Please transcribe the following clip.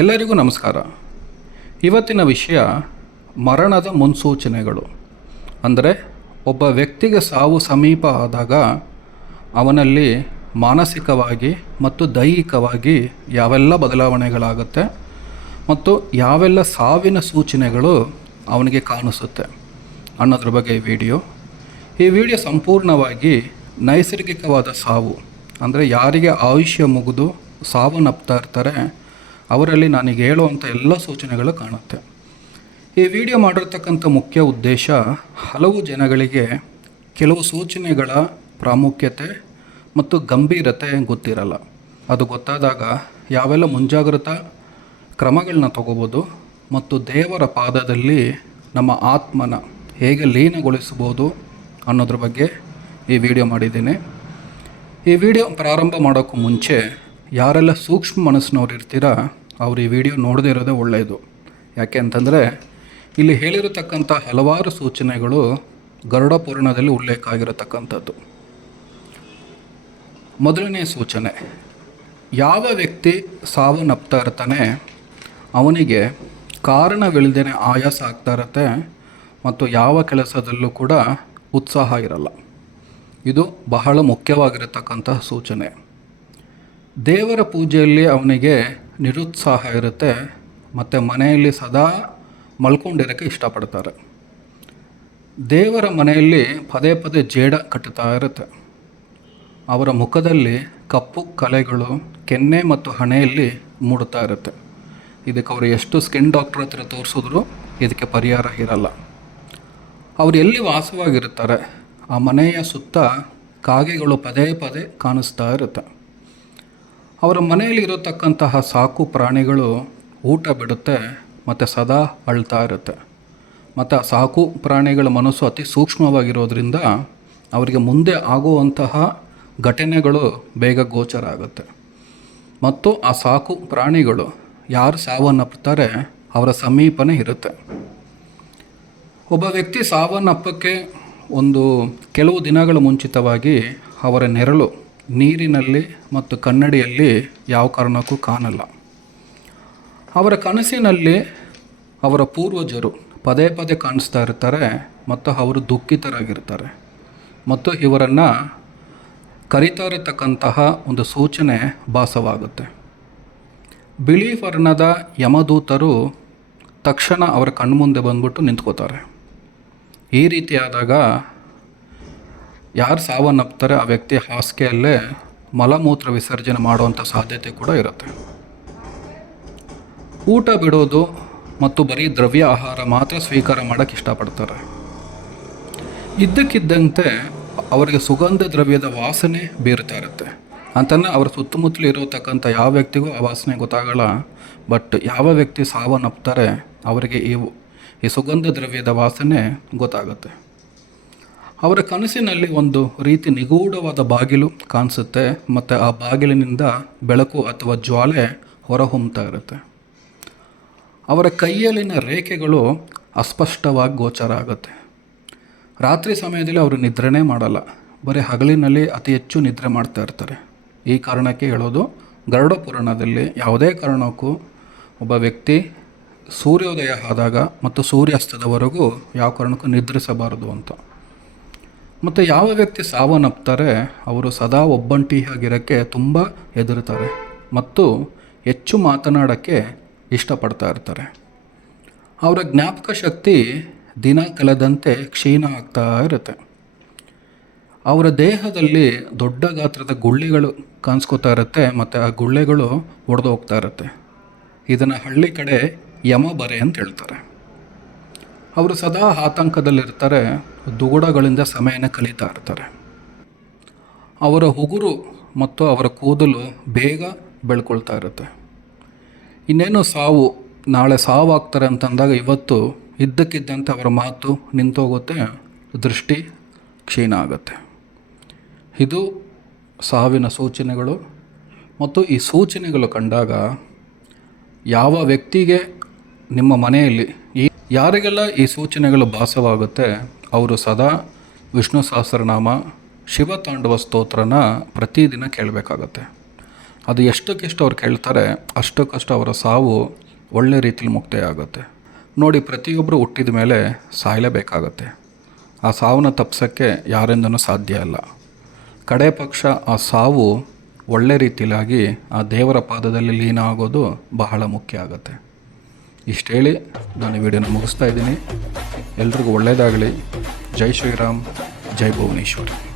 ಎಲ್ಲರಿಗೂ ನಮಸ್ಕಾರ. ಇವತ್ತಿನ ವಿಷಯ ಮರಣದ ಮುನ್ಸೂಚನೆಗಳು. ಅಂದರೆ ಒಬ್ಬ ವ್ಯಕ್ತಿಗೆ ಸಾವು ಸಮೀಪ ಆದಾಗ ಅವನಲ್ಲಿ ಮಾನಸಿಕವಾಗಿ ಮತ್ತು ದೈಹಿಕವಾಗಿ ಯಾವೆಲ್ಲ ಬದಲಾವಣೆಗಳಾಗುತ್ತೆ ಮತ್ತು ಯಾವೆಲ್ಲ ಸಾವಿನ ಸೂಚನೆಗಳು ಅವನಿಗೆ ಕಾಣಿಸುತ್ತೆ ಅನ್ನೋದ್ರ ಬಗ್ಗೆ ಈ ವಿಡಿಯೋ. ಈ ವಿಡಿಯೋ ಸಂಪೂರ್ಣವಾಗಿ ನೈಸರ್ಗಿಕವಾದ ಸಾವು. ಅಂದರೆ ಯಾರಿಗೆ ಆಯುಷ್ಯ ಮುಗಿದು ಸಾವನ್ನಪ್ತಾ ಇರ್ತಾರೆ ಅವರಲ್ಲಿ ನನಗೆ ಹೇಳುವಂಥ ಎಲ್ಲ ಸೂಚನೆಗಳು ಕಾಣುತ್ತೆ. ಈ ವಿಡಿಯೋ ಮಾಡಿರ್ತಕ್ಕಂಥ ಮುಖ್ಯ ಉದ್ದೇಶ, ಹಲವು ಜನಗಳಿಗೆ ಕೆಲವು ಸೂಚನೆಗಳ ಪ್ರಾಮುಖ್ಯತೆ ಮತ್ತು ಗಂಭೀರತೆ ಗೊತ್ತಿರಲ್ಲ. ಅದು ಗೊತ್ತಾದಾಗ ಯಾವೆಲ್ಲ ಮುಂಜಾಗ್ರತಾ ಕ್ರಮಗಳನ್ನ ತಗೋಬೋದು ಮತ್ತು ದೇವರ ಪಾದದಲ್ಲಿ ನಮ್ಮ ಆತ್ಮನ ಹೇಗೆ ಲೀನಗೊಳಿಸ್ಬೋದು ಅನ್ನೋದ್ರ ಬಗ್ಗೆ ಈ ವಿಡಿಯೋ ಮಾಡಿದ್ದೀನಿ. ಈ ವಿಡಿಯೋ ಪ್ರಾರಂಭ ಮಾಡೋಕ್ಕೂ ಮುಂಚೆ ಯಾರೆಲ್ಲ ಸೂಕ್ಷ್ಮ ಮನಸ್ಸಿನವ್ರು ಇರ್ತೀರಾ ಅವ್ರು ಈ ವಿಡಿಯೋ ನೋಡದೇ ಇರೋದೇ ಒಳ್ಳೆಯದು. ಯಾಕೆ ಅಂತಂದರೆ ಇಲ್ಲಿ ಹೇಳಿರತಕ್ಕಂಥ ಹಲವಾರು ಸೂಚನೆಗಳು ಗರುಡ ಪುರಾಣದಲ್ಲಿ ಉಲ್ಲೇಖ ಆಗಿರತಕ್ಕಂಥದ್ದು ಮೊದಲನೇ ಸೂಚನೆ, ಯಾವ ವ್ಯಕ್ತಿ ಸಾವನ್ನಪ್ತಾ ಇರ್ತಾನೆ, ಅವನಿಗೆ ಕಾರಣವಿಲ್ಲದೇ ಆಯಾಸ ಆಗ್ತಾ ಇರತ್ತೆ ಮತ್ತು ಯಾವ ಕೆಲಸದಲ್ಲೂ ಕೂಡ ಉತ್ಸಾಹ ಇರಲ್ಲ. ಇದು ಬಹಳ ಮುಖ್ಯವಾಗಿರತಕ್ಕಂತಹ ಸೂಚನೆ. ದೇವರ ಪೂಜೆಯಲ್ಲಿ ಅವನಿಗೆ ನಿರುತ್ಸಾಹ ಇರುತ್ತೆ, ಮತ್ತು ಮನೆಯಲ್ಲಿ ಸದಾ ಮಲ್ಕೊಂಡಿರೋಕ್ಕೆ ಇಷ್ಟಪಡ್ತಾರೆ. ದೇವರ ಮನೆಯಲ್ಲಿ ಪದೇ ಪದೇ ಜೇಡ ಕಟ್ಟುತ್ತಾ ಇರುತ್ತೆ. ಅವರ ಮುಖದಲ್ಲಿ ಕಪ್ಪು ಕಲೆಗಳು, ಕೆನ್ನೆ ಮತ್ತು ಹಣೆಯಲ್ಲಿ ಮೂಡುತ್ತಾ ಇರುತ್ತೆ. ಇದಕ್ಕೆ ಅವರು ಎಷ್ಟು ಸ್ಕಿನ್ ಡಾಕ್ಟ್ರ್ ಹತ್ರ ತೋರಿಸಿದ್ರು ಇದಕ್ಕೆ ಪರಿಹಾರ ಇರಲ್ಲ. ಅವರು ಎಲ್ಲಿ ವಾಸವಾಗಿರ್ತಾರೆ ಆ ಮನೆಯ ಸುತ್ತ ಕಾಗೆಗಳು ಪದೇ ಪದೇ ಕಾಣಿಸ್ತಾ ಇರುತ್ತೆ. ಅವರ ಮನೆಯಲ್ಲಿ ಇರತಕ್ಕಂತಹ ಸಾಕು ಪ್ರಾಣಿಗಳು ಊಟ ಬಿಡುತ್ತೆ, ಮತ್ತು ಸದಾ ಅಳ್ತಾ ಇರುತ್ತೆ. ಮತ್ತು ಸಾಕು ಪ್ರಾಣಿಗಳ ಮನಸ್ಸು ಅತಿ ಸೂಕ್ಷ್ಮವಾಗಿರೋದ್ರಿಂದ ಅವರಿಗೆ ಮುಂದೆ ಆಗುವಂತಹ ಘಟನೆಗಳು ಬೇಗ ಗೋಚರ ಆಗುತ್ತೆ. ಮತ್ತು ಆ ಸಾಕು ಪ್ರಾಣಿಗಳು ಯಾರು ಸಾವನ್ನಪ್ಪುತ್ತಾರೆ ಅವರ ಸಮೀಪನೇ ಇರುತ್ತೆ. ಒಬ್ಬ ವ್ಯಕ್ತಿ ಸಾವನ್ನಪ್ಪಕ್ಕೆ ಒಂದು ಕೆಲವು ದಿನಗಳ ಮುಂಚಿತವಾಗಿ ಅವರ ನೆರಳು ನೀರಿನಲ್ಲಿ ಮತ್ತು ಕನ್ನಡಿಯಲ್ಲಿ ಯಾವ ಕಾರಣಕ್ಕೂ ಕಾಣಲ್ಲ. ಅವರ ಕನಸಿನಲ್ಲಿ ಅವರ ಪೂರ್ವಜರು ಪದೇ ಪದೇ ಕಾಣಿಸ್ತಾ ಇರ್ತಾರೆ ಮತ್ತು ಅವರು ದುಃಖಿತರಾಗಿರ್ತಾರೆ. ಮತ್ತು ಇವರನ್ನು ಕರಿತಾ ಒಂದು ಸೂಚನೆ ಭಾಸವಾಗುತ್ತೆ. ಬಿಳಿ ವರ್ಣದ ಯಮದೂತರು ತಕ್ಷಣ ಅವರ ಕಣ್ಮುಂದೆ ಬಂದ್ಬಿಟ್ಟು ನಿಂತ್ಕೋತಾರೆ. ಈ ರೀತಿಯಾದಾಗ ಯಾರು ಸಾವನ್ನಪ್ತಾರೆ ಆ ವ್ಯಕ್ತಿ ಹಾಸಿಗೆಯಲ್ಲೇ ಮಲಮೂತ್ರ ವಿಸರ್ಜನೆ ಮಾಡುವಂಥ ಸಾಧ್ಯತೆ ಕೂಡ ಇರುತ್ತೆ. ಊಟ ಬಿಡೋದು ಮತ್ತು ಬರೀ ದ್ರವ್ಯ ಆಹಾರ ಮಾತ್ರ ಸ್ವೀಕಾರ ಮಾಡೋಕ್ಕೆ ಇಷ್ಟಪಡ್ತಾರೆ. ಇದ್ದಕ್ಕಿದ್ದಂತೆ ಅವರಿಗೆ ಸುಗಂಧ ದ್ರವ್ಯದ ವಾಸನೆ ಬೀರ್ತಾ ಇರುತ್ತೆ. ಅಂತಂದರೆ ಅವರ ಸುತ್ತಮುತ್ತಲು ಇರತಕ್ಕಂಥ ಯಾವ ವ್ಯಕ್ತಿಗೂ ಆ ವಾಸನೆ ಗೊತ್ತಾಗಲ್ಲ. ಬಟ್ ಯಾವ ವ್ಯಕ್ತಿ ಸಾವನ್ನಪ್ತಾರೆ ಅವರಿಗೆ ಈ ಈ ಸುಗಂಧ ದ್ರವ್ಯದ ವಾಸನೆ ಗೊತ್ತಾಗುತ್ತೆ. ಅವರ ಕನಸಿನಲ್ಲಿ ಒಂದು ರೀತಿ ನಿಗೂಢವಾದ ಬಾಗಿಲು ಕಾಣಿಸುತ್ತೆ, ಮತ್ತು ಆ ಬಾಗಿಲಿನಿಂದ ಬೆಳಕು ಅಥವಾ ಜ್ವಾಲೆ ಹೊರಹೊಮ್ತಾ ಇರುತ್ತೆ. ಅವರ ಕೈಯಲ್ಲಿನ ರೇಖೆಗಳು ಅಸ್ಪಷ್ಟವಾಗಿ ಗೋಚರ ಆಗುತ್ತೆ. ರಾತ್ರಿ ಸಮಯದಲ್ಲಿ ಅವರು ನಿದ್ರೆನೇ ಮಾಡಲ್ಲ. ಬರೀ ಹಗಲಿನಲ್ಲಿ ಅತಿ ಹೆಚ್ಚು ನಿದ್ರೆ ಮಾಡ್ತಾ ಇರ್ತಾರೆ. ಈ ಕಾರಣಕ್ಕೆ ಹೇಳೋದು ಗರುಡ ಪುರಾಣದಲ್ಲಿ ಯಾವುದೇ ಕಾರಣಕ್ಕೂ ಒಬ್ಬ ವ್ಯಕ್ತಿ ಸೂರ್ಯೋದಯ ಆದಾಗ ಮತ್ತು ಸೂರ್ಯಾಸ್ತದವರೆಗೂ ಯಾವ ಕಾರಣಕ್ಕೂ ನಿದ್ರಿಸಬಾರದು ಅಂತ. ಮತ್ತು ಯಾವ ವ್ಯಕ್ತಿ ಸಾವನ್ನಪ್ತಾರೆ ಅವರು ಸದಾ ಒಬ್ಬಂಟಿಯಾಗಿರೋಕ್ಕೆ ತುಂಬ ಹೆದರ್ತಾರೆ ಮತ್ತು ಹೆಚ್ಚು ಮಾತನಾಡೋಕ್ಕೆ ಇಷ್ಟಪಡ್ತಾ ಇರ್ತಾರೆ. ಅವರ ಜ್ಞಾಪಕ ಶಕ್ತಿ ದಿನ ಕಳೆದಂತೆ ಕ್ಷೀಣ ಆಗ್ತಾ ಇರುತ್ತೆ. ಅವರ ದೇಹದಲ್ಲಿ ದೊಡ್ಡ ಗಾತ್ರದ ಗುಳ್ಳೆಗಳು ಕಾಣಿಸ್ಕೋತಾ ಇರುತ್ತೆ ಮತ್ತು ಆ ಗುಳ್ಳೆಗಳು ಒಡೆದು ಹೋಗ್ತಾ ಇರುತ್ತೆ. ಇದನ್ನು ಹಳ್ಳಿ ಕಡೆ ಯಮ ಬರೆ ಅಂತ ಹೇಳ್ತಾರೆ. ಅವರು ಸದಾ ಆತಂಕದಲ್ಲಿರ್ತಾರೆ, ದುಗುಡಗಳಿಂದ ಸಮಯನ ಕಳೀತಾ ಇರ್ತಾರೆ. ಅವರ ಉಗುರು ಮತ್ತು ಅವರ ಕೂದಲು ಬೇಗ ಬೆಳ್ಕೊಳ್ತಾ ಇರುತ್ತೆ. ಇನ್ನೇನು ಸಾವು ನಾಳೆ ಸಾವಾಗ್ತಾರೆ ಅಂತಂದಾಗ ಇವತ್ತು ಇದ್ದಕ್ಕಿದ್ದಂತೆ ಅವರ ಮಾತು ನಿಂತೋಗುತ್ತೆ, ದೃಷ್ಟಿ ಕ್ಷೀಣ ಆಗುತ್ತೆ. ಇದು ಸಾವಿನ ಸೂಚನೆಗಳು ಮತ್ತು ಈ ಸೂಚನೆಗಳು ಕಂಡಾಗ ಯಾವ ವ್ಯಕ್ತಿಗೆ ನಿಮ್ಮ ಮನೆಯಲ್ಲಿ ಯಾರಿಗೆಲ್ಲ ಈ ಸೂಚನೆಗಳು ಭಾಸವಾಗುತ್ತೆ, ಅವರು ಸದಾ ವಿಷ್ಣು ಸಹಸ್ರನಾಮ ಶಿವತಾಂಡವ ಸ್ತೋತ್ರನ ಪ್ರತಿದಿನ ಕೇಳಬೇಕಾಗತ್ತೆ. ಅದು ಎಷ್ಟಕ್ಕೆಷ್ಟು ಅವ್ರು ಕೇಳ್ತಾರೆ, ಅಷ್ಟಕ್ಕಷ್ಟು ಅವರ ಸಾವು ಒಳ್ಳೆ ರೀತಿಲಿ ಮುಕ್ತಾಯ ಆಗುತ್ತೆ ನೋಡಿ ಪ್ರತಿಯೊಬ್ಬರು ಹುಟ್ಟಿದ ಮೇಲೆ ಸಾಯಲೇಬೇಕಾಗತ್ತೆ. ಆ ಸಾವನ್ನ ತಪ್ಪಿಸೋಕ್ಕೆ ಯಾರಿಂದನೂ ಸಾಧ್ಯ ಇಲ್ಲ. ಕಡೆ ಪಕ್ಷ ಆ ಸಾವು ಒಳ್ಳೆ ರೀತಿಲಾಗಿ ಆ ದೇವರ ಪಾದದಲ್ಲಿ ಲೀನ ಆಗೋದು ಬಹಳ ಮುಖ್ಯ ಆಗುತ್ತೆ. ಇಷ್ಟು ಹೇಳಿ ನಾನು ವಿಡಿಯೋನ ಮುಗಿಸ್ತಾ ಇದ್ದೀನಿ. ಎಲ್ರಿಗೂ ಒಳ್ಳೆಯದಾಗಲಿ ಜೈ ಶ್ರೀರಾಮ್ ಜೈ ಭುವನೇಶ್ವರಿ.